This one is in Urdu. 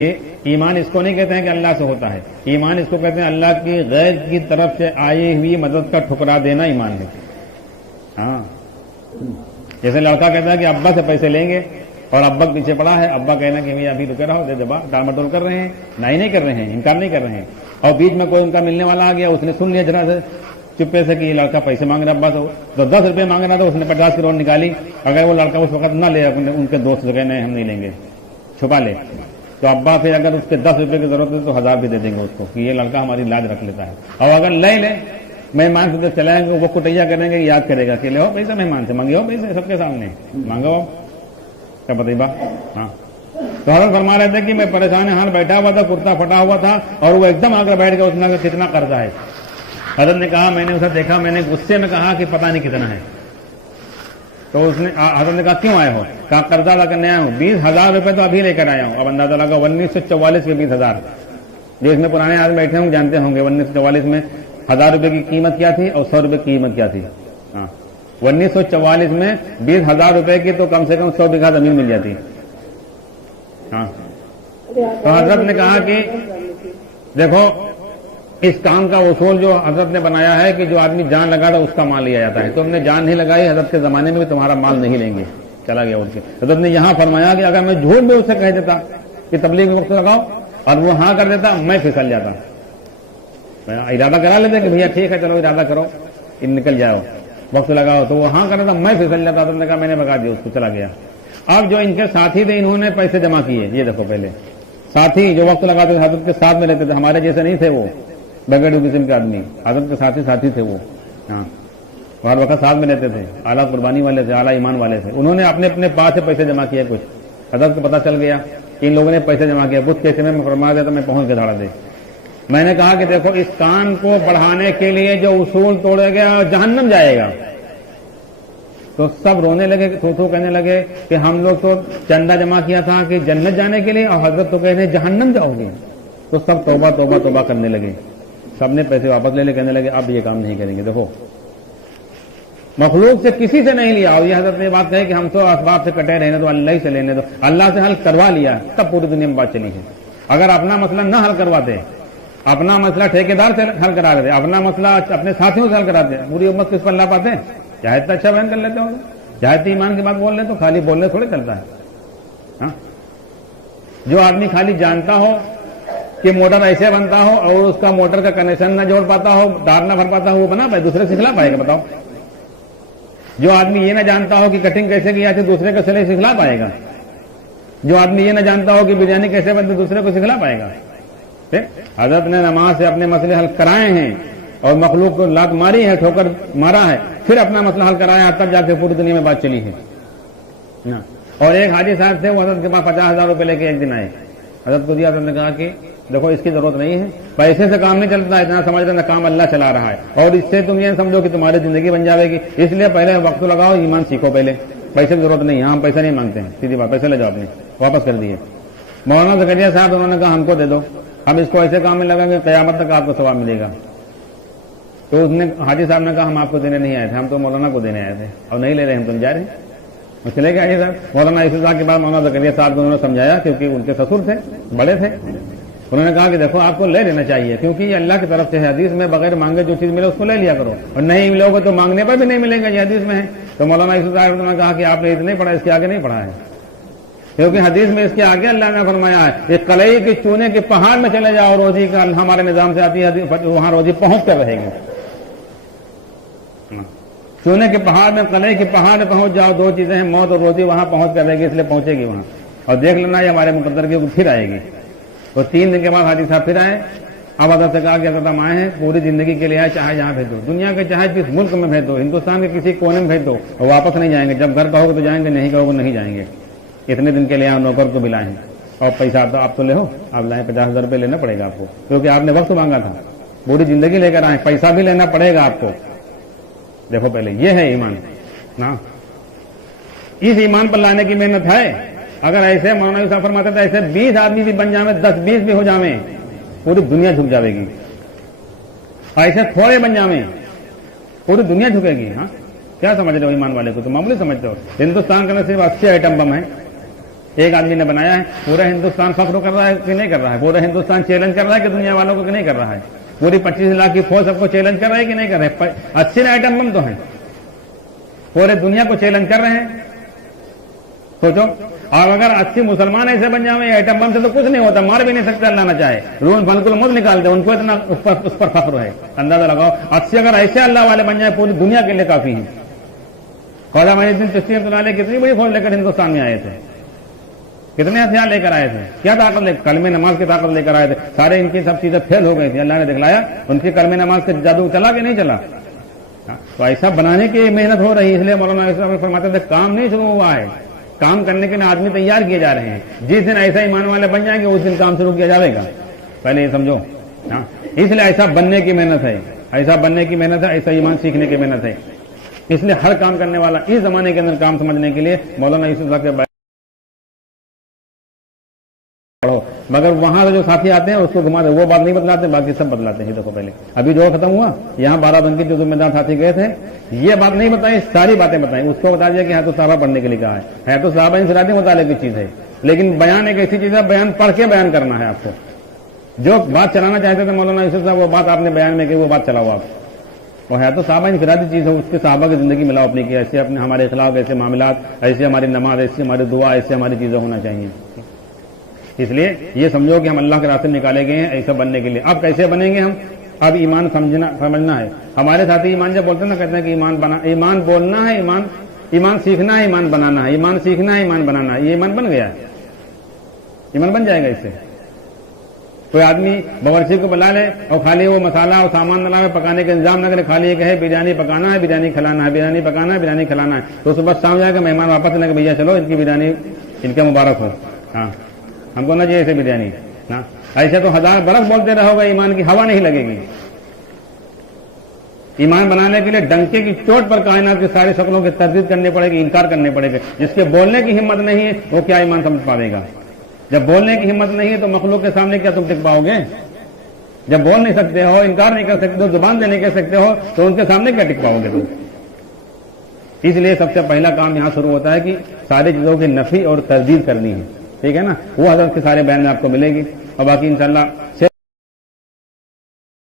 ایمان اس کو نہیں کہتے ہیں کہ اللہ سے ہوتا ہے، ایمان اس کو کہتے ہیں اللہ کی غیر کی طرف سے آئی ہوئی مدد کا ٹھکرا دینا ایمان ہے۔ ہاں، جیسے لڑکا کہتا ہے کہ ابا سے پیسے لیں گے اور ابا پیچھے پڑا ہے، ابا کہنا کہ بھائی ابھی رکے رہو، دے دبا ٹال مٹول کر رہے ہیں، نہیں کر رہے ہیں، انکار نہیں کر رہے ہیں، اور بیچ میں کوئی ان کا ملنے والا آ گیا، اس نے سن لیا ذرا سے چپے سے کہ یہ لڑکا پیسے مانگ رہا ابا سے، تو 10 روپے مانگ رہا تھا، اس نے 50 کروڑ نکالی، اگر وہ لڑکا اس وقت نہ لے ان کے دوست لگے نہیں ہم نہیں لیں گے، چھپا لے، تو ابا پھر اگر اس کے 10 روپے کی ضرورت ہے تو 1000 بھی دے دیں گے اس کو کہ یہ لڑکا ہماری لاج رکھ لیتا ہے، اور اگر لے مہمان سے چلائیں گے وہ کٹیا کریں گے، یاد کرے گا کہ لے ہو پیسہ مہمان سے مانگے ہو پیسے سب کے سامنے مانگو کیا بتائیے۔ ہاں، تو حضرت فرما رہے تھے کہ میں پریشان حال بیٹھا ہوا تھا، کرتا پھٹا ہوا تھا، اور وہ ایک دم آ کر بیٹھ گیا، اس نے کہا کتنا قرضہ ہے؟ حضرت نے کہا، میں نے اسے دیکھا، میں نے غصے میں کہا کہ پتہ نہیں کتنا ہے، تو اس نے حضرت نے کہا کیوں آئے ہو؟ کہا قرضہ ادا کرنے آیا ہوں، 20,000 روپے تو ابھی لے کر آیا ہوں۔ اب اندازہ لگا 1944 کے 20,000، جو اس میں پرانے آدمی بیٹھے ہوں جانتے ہوں گے 1944 میں 1000 روپے کی قیمت کیا تھی اور 100 روپے کی قیمت کیا تھی۔ ہاں، 1944 میں 20,000 روپے کی تو کم سے کم 100 بیگھہ زمین مل جاتی۔ ہاں، تو حضرت نے کہا کہ دیکھو اس کام کا اصول جو حضرت نے بنایا ہے کہ جو آدمی جان لگا تھا اس کا مال لیا جاتا ہے، تم نے جان نہیں لگائی، حضرت کے زمانے میں بھی تمہارا مال نہیں لیں گے، چلا گیا اٹھ کے۔ حضرت نے یہاں فرمایا کہ اگر میں جھوٹ بھی اسے کہہ دیتا کہ تبلیغ میں وقت لگاؤ اور وہ ہاں کر دیتا، میں پھسل جاتا، میں ارادہ کرا لیتے کہ بھیا ٹھیک ہے چلو ارادہ کرو نکل جاؤ وقت لگاؤ، تو وہ ہاں کر دیتا، میں پھسل جاتا۔ حضرت نے کہا میں نے بگا دیا اس کو، چلا گیا۔ اب جو ان کے ساتھی تھے انہوں نے پیسے جمع کیے، یہ دیکھو پہلے ساتھی جو وقت لگاتے تھے حضرت کے ساتھ میں رہتے تھے، ہمارے جیسے نہیں تھے، وہ بغیڑو قسم کے آدمی، حضرت کے ساتھی تھے وہ۔ ہاں، ہر وقت ساتھ میں رہتے تھے، اعلیٰ قربانی والے تھے، اعلیٰ ایمان والے تھے۔ انہوں نے اپنے اپنے پاس سے پیسے جمع کیے، کچھ حضرت کو پتا چل گیا کہ ان لوگوں نے پیسے جمع کیا، کچھ پیسے میں فرما دیا تو میں پہنچ کے دھڑا دے۔ میں نے کہا کہ دیکھو اس کام کو بڑھانے کے لیے جو اصول توڑے گیا جہنم جائے گا، تو سب رونے لگے، تو کہنے لگے کہ ہم لوگ تو چندہ جمع کیا تھا کہ جنت جانے کے لیے، اور حضرت تو کہنے جہنم جاؤ گے، تو سب توبہ توبہ توبہ کرنے لگے، سب نے پیسے واپس لے لے، کہنے لگے اب یہ کام نہیں کریں گے۔ دیکھو مخلوق سے کسی سے نہیں لیا، اور یہ حضرت نے بات کہی کہ ہم تو اسباب سے کٹے رہنے دو، اللہ ہی سے لینے دو، اللہ سے حل کروا لیا تب پوری دنیا میں بات چلی ہے۔ اگر اپنا مسئلہ نہ حل کرواتے، اپنا مسئلہ ٹھیکیدار سے حل کرا دیتے، اپنا مسئلہ اپنے ساتھیوں سے حل کراتے، پوری امت کس پر لا پاتے ہیں؟ چاہے اتنا اچھا بیان کر لیتے ہوں، چاہے تو ایمان کی بات بول لیں تو خالی بولنے تھوڑے چلتا ہے۔ ہاں، جو آدمی خالی جانتا ہو کہ موٹر ایسے بنتا ہو اور اس کا موٹر کا کنیکشن نہ جوڑ پاتا ہو، تار نہ بھر پاتا ہو، وہ بنا پائے؟ دوسرے سکھلا پائے گا؟ بتاؤ۔ جو آدمی یہ نہ جانتا ہو کہ کٹنگ کیسے کی جاتی، دوسرے کو سکھلا پائے گا؟ جو آدمی یہ نہ جانتا ہو کہ بریانی کیسے بنتی، دوسرے کو سکھلا پائے گا؟ حضرت نے نماز سے اپنے مسئلے حل کرائے ہیں اور مخلوق کو لات ماری ہے، ٹھوکر مارا ہے، پھر اپنا مسئلہ حل کرایا، تب جا کے پوری دنیا میں بات چلی ہے۔ اور ایک حاجی صاحب تھے، وہ حضرت کے پاس 50,000 روپے لے کے ایک دن آئے، حضرت کو دیا، حضرت نے کہا کہ دیکھو اس کی ضرورت نہیں ہے، پیسے سے کام نہیں چلتا، اتنا سمجھ رہے کام اللہ چلا رہا ہے، اور اس سے تم یہ سمجھو کہ تمہاری زندگی بن جاوے گی، اس لیے پہلے وقت لگاؤ، ایمان سیکھو پہلے، پیسے کی ضرورت نہیں ہے، ہم پیسے نہیں مانگتے ہیں، سیدھی بات، پیسے لے جاؤ اپنے، واپس کر دیے۔ مولانا زکریا صاحب انہوں نے کہا ہم کو دے دو، ہم اس کو ایسے کام میں لگائیں گے قیامت تک آپ کو ثواب ملے گا۔ تو اس نے حاجی صاحب نے کہا ہم آپ کو دینے نہیں آئے تھے، ہم تو مولانا کو دینے آئے تھے، اور نہیں لے رہے، ہم تم جا رہے ہیں، وہ چلے گئے حاجی صاحب۔ مولانا افتتاح کے بعد مولانا زکریا صاحب کو انہوں نے سمجھایا، کیونکہ ان کے سسر تھے، بڑے تھے، انہوں نے کہا کہ دیکھو آپ کو لے لینا چاہیے، کیونکہ یہ اللہ کی طرف سے ہے، حدیث میں بغیر مانگے جو چیز ملے اس کو لے لیا کرو، اور نہیں ملو گے تو مانگنے پر بھی نہیں ملے گا، یہ حدیث میں ہے۔ تو مولانا افتتاح نے کہا کہ آپ نے اتنے پڑھا، اس کے آگے نہیں پڑھا ہے، کیونکہ حدیث میں اس کے آگے اللہ نے فرمایا ہے کہ کلئی کے چونے کے پہاڑ میں چلے جاؤ، روزی کا ہمارے نظام سے آتی ہے، وہاں روزی پہنچ کر رہے گی۔ چونے کے پہاڑ میں، کلئی کے پہاڑ میں پہنچ جاؤ، دو چیزیں ہیں، موت اور روزی، وہاں پہنچ کر رہے گی، اس لیے پہنچے گی وہاں، اور دیکھ لینا یہ ہمارے مقدر کی پھر آئے گی۔ تو 3 دن کے بعد حاجی صاحب پھر آئے، اب حضرت سے کہا کہ حضرت ہم آئے ہیں پوری زندگی کے لیے آئے، چاہے جہاں بھیج دو، دنیا کے چاہے جس ملک میں بھیج دو، ہندوستان کے کسی کونے میں بھیج دو، اور واپس نہیں جائیں گے، جب گھر کہو گے تو جائیں گے، نہیں کہو گے نہیں جائیں گے، اتنے دن کے لیے ہم نوکر کو بھی لائے ہیں، اور پیسہ تو آپ تو لے ہو، آپ لائیں 50,000 روپے لینا پڑے گا آپ کو، کیونکہ آپ نے وقت مانگا تھا، پوری زندگی لے کر آئے، پیسہ بھی لینا پڑے گا آپ کو۔ دیکھو پہلے یہ ہے ایمان نا، اس ایمان پر لانے کی محنت ہے۔ اگر ایسے مولانا صاحب فرماتے تھے ایسے 20 آدمی بھی بن جاویں، 10-20 بھی ہو جاویں، پوری دنیا جھک جاوے گی، ایسے تھوڑے بن جاویں پوری دنیا جھکے گی۔ ہاں، کیا سمجھ رہے ہو ایمان والے کو؟ تو معمولی سمجھتے ہو، ہندوستان کا صرف 80 آئٹم بم ہے، ایک آدمی نے بنایا ہے، پورا ہندوستان فخر کر رہا ہے کہ نہیں کر رہا ہے؟ پورا ہندوستان چیلنج کر رہا ہے کہ دنیا والوں کو کہ نہیں کر رہا ہے؟ پوری 25 لاکھ کی فوج سب کو چیلنج کر رہا ہے کہ نہیں کر رہے؟ 80 آئٹم بم تو ہیں، پورے دنیا کو چیلنج کر رہے ہیں. سوچو، اور اگر 80 مسلمان ایسے بن جائیں ایٹم بم سے تو کچھ نہیں ہوتا، مار بھی نہیں سکتے اللہ نہ چاہے. روم ملک الملک نکال دے، ان کو اتنا اس پر فخر ہے. اندازہ لگاؤ 80 اگر ایسے اللہ والے بن جائیں پوری دنیا کے لیے کافی ہیں. خواجہ معین الدین چشتی رحمۃ اللہ علیہ کتنی بڑی فوج لے کر ہندوستان میں آئے تھے، کتنے ہتھیار لے کر آئے تھے، کیا طاقت لے، کلمہ نماز کی طاقت لے کر آئے تھے. سارے ان کی سب چیزیں فیل ہو گئی تھی، اللہ نے دکھلایا ان کی کلمہ نماز سے جادو چلا کہ نہیں چلا. تو ایسا بنانے کی محنت ہو رہی ہے. اس لیے مولانا اسلام فرماتے تھے کام نہیں شروع ہوا ہے، کام کرنے کے لیے آدمی تیار کیے جا رہے ہیں. جس دن ایسا ایمان والے بن جائیں گے اس دن کام شروع کیا جائے گا. پہلے یہ سمجھو. اس لیے ایسا بننے کی محنت ہے، ایسا بننے کی محنت ہے، ایسا ایمان سیکھنے کی محنت ہے. اس لیے ہر کام کرنے والا اس زمانے کے اندر کام سمجھنے کے لیے مولانا یوسف صاحب کے پڑھو. مگر وہاں سے جو ساتھی آتے ہیں اس کو گھماتے، وہ بات نہیں بتلاتے، باقی سب بتلاتے ہیں. دیکھو پہلے ابھی جو ختم ہوا یہاں 12 بن کے جو ذمہ دار ساتھی گئے تھے، یہ بات نہیں بتائی، ساری باتیں بتائیں. اس کو بتا دیا کہ حیات الصحابہ پڑھنے کے لیے کہا ہے. حیات الصحابہ انفرادی مطالعے کی چیز ہے، لیکن بیان ایک ایسی چیز ہے بیان پڑھ کے بیان کرنا ہے. آپ کو جو بات چلانا چاہتے تھے مولانا یوسف صاحب وہ بات آپ نے بیان میں کی، وہ بات چلاؤ آپ. اور حیات الصحابہ انفرادی چیز ہے، اس کے صحابہ کی زندگی ملاؤ اپنی کی. ایسے اپنے ہمارے اخلاق، ایسے معاملات، ایسے ہماری نماز، ایسی ہماری دعا، ایسے ہماری چیزیں ہونا چاہیے. اس لیے یہ سمجھو کہ ہم اللہ کے راستے نکالے گئے ہیں ایسا بننے کے لیے. اب کیسے بنیں گے ہم؟ اب ایمان سمجھنا ہے. ہمارے ساتھی ایمان جب بولتے ہیں نا، کہتے ہیں کہ ایمان بولنا ہے، ایمان سیکھنا ہے، ایمان بنانا ہے. ایمان سیکھنا ہے، ایمان بنانا ہے. یہ ایمان بن گیا ہے، ایمان بن جائے گا اس سے. کوئی آدمی باورچی کو بلا لے اور خالی وہ مسالہ اور سامان نہ لاوے، پکانے کا انتظام نہ کرے، خالی یہ کہے بریانی پکانا ہے، بریانی کھلانا ہے، بریانی پکانا ہے، بریانی کھلانا ہے، تو صبح شام جائے گا مہمان واپس لے کہ بھیا چلو ان کی بریانی ان کا مبارک ہو. ہاں ہم کو نہ چاہیے ایسے بریانی. ایسے تو 1000 برس بولتے رہو گے، ایمان کی ہوا نہیں لگے گی. ایمان بنانے کے لیے ڈنکے کی چوٹ پر کائنات کی ساری شکلوں کی تردید کرنی پڑے گی، انکار کرنے پڑے گا. جس کے بولنے کی ہمت نہیں ہے وہ کیا ایمان سمجھ پائے گا؟ جب بولنے کی ہمت نہیں ہے تو مخلوق کے سامنے کیا تم ٹک پاؤ گے؟ جب بول نہیں سکتے ہو، انکار نہیں کر سکتے ہو، زبان سے نہیں کر سکتے ہو، تو ان کے سامنے کیا ٹک پاؤ گے تم؟ اس لیے سب سے پہلا کام یہاں شروع ہوتا ہے کہ ساری چیزوں کی نفی اور تردید کرنی ہے. ٹھیک ہے نا؟ وہ حضرت کے سارے بیان میں آپ کو ملے گی، اور باقی انشاءاللہ